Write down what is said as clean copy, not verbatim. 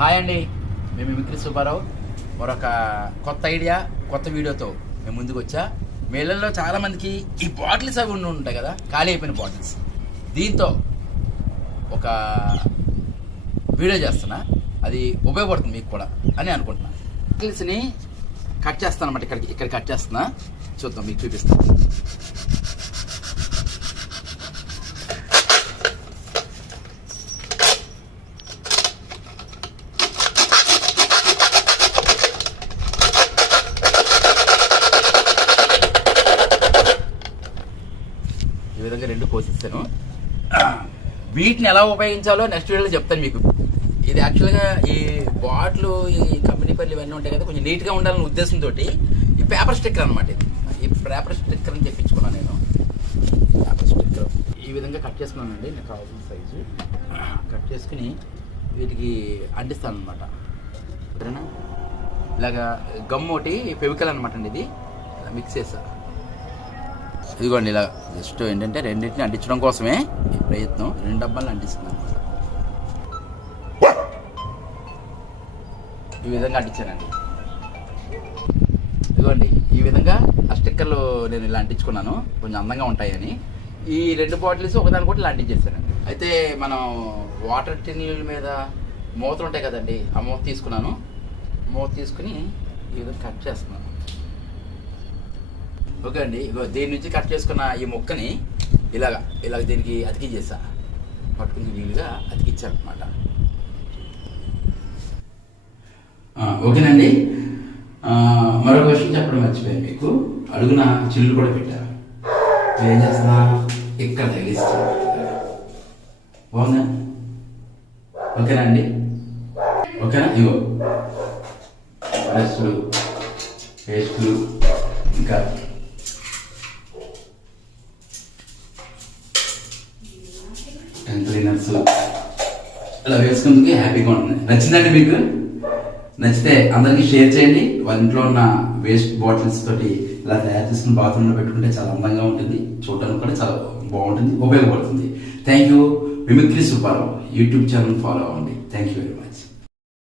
Hi అండి, మేము mimicry Subbarao. మరొక కొత్త ఐడియా, కొత్త వీడియోతో మేము ముందుకు వచ్చా. మీ ఇళ్ళల్లో చాలామందికి ఈ బాటిల్స్ అవి ఉండి ఉంటాయి కదా, ఖాళీ అయిపోయిన బాటిల్స్. దీంతో ఒక వీడియో చేస్తున్నా, అది ఉపయోగపడుతుంది మీకు కూడా అని అనుకుంటున్నా. బాటిల్స్ని కట్ చేస్తాను అన్నమాట, ఇక్కడ కట్ చేస్తున్నా, చూద్దాం, మీకు చూపిస్తాను. ఈ విధంగా రెండు కోసిస్తాను. వీటిని ఎలా ఉపయోగించాలో నెక్స్ట్ వీడియోలో చెప్తాను మీకు. ఇది యాక్చువల్గా ఈ బాటిల్, ఈ కంపెనీ పనులు ఇవన్నీ ఉంటాయి కదా, కొంచెం నీట్గా ఉండాలనే ఉద్దేశంతో ఈ పేపర్ స్టిక్కర్ అనమాట. ఈ పేపర్ స్టిక్కర్ అని తెప్పించుకున్నాను నేను. పేపర్ స్టిక్కర్ ఈ విధంగా కట్ చేసుకున్నానండి, నాకు కావాల్సిన సైజు కట్ చేసుకుని వీటికి అంటిస్తాను అనమాట. సరేనా? ఇలాగా గమ్ ఒకటి ఫెవికల్ అనమాట అండి, ఇది మిక్స్ చేస్తా. ఇదిగోండి, ఇలా జస్ట్ ఏంటంటే రెండింటిని అంటించడం కోసమే ఈ ప్రయత్నం. 2 డబ్బాలను అంటిస్తున్నాను అనమాట. ఈ విధంగా అంటించానండి. ఇదిగోండి, ఈ విధంగా ఆ స్టిక్కర్లు నేను ఇలా అంటించుకున్నాను, కొంచెం అందంగా ఉంటాయని. ఈ 2 బాటిల్స్ ఒకదాని కూడా ఇలా అంటించేస్తానండి. అయితే మనం వాటర్ టిన్నుల మీద మూతలు ఉంటాయి కదండి, ఆ మూత తీసుకున్నాను. మూత తీసుకుని ఈ విధంగా కట్ చేస్తున్నాను. ఓకే అండి, ఇగో దీని నుంచి కట్ చేసుకున్న ఈ ముక్కని ఇలాగ దీనికి అతికించేసా, పట్టుకుని వీలుగా అతికించాను అనమాట. ఓకేనండి. మరొక విషయం చెప్పడం మర్చిపోయాను మీకు. అడుగున చిల్లు కూడా పెట్టారు. ఏం చేస్తున్నా, ఇక్కడ తగిలిస్తాను. బాగుందా? ఓకేనా అండి? ఓకేనా? ఇగో బ్రష్లు, పేస్ట్లు, ఇంకా క్లీనర్స్ ఇలా వేసుకుందుకు హ్యాపీగా ఉంటుంది. నచ్చిందండి మీకు? నచ్చితే అందరికీ షేర్ చేయండి. వాళ్ళ ఇంట్లో ఉన్న వేస్ట్ బాటిల్స్ తోటి ఇలా తయారు చేసుకుని బాత్రూంలో పెట్టుకుంటే చాలా అందంగా ఉంటుంది, చూడడానికి కూడా చాలా బాగుంటుంది, ఉపయోగపడుతుంది. Thank you. Mimicry Subbarao YouTube channel follow అవ్వండి. Thank you very much.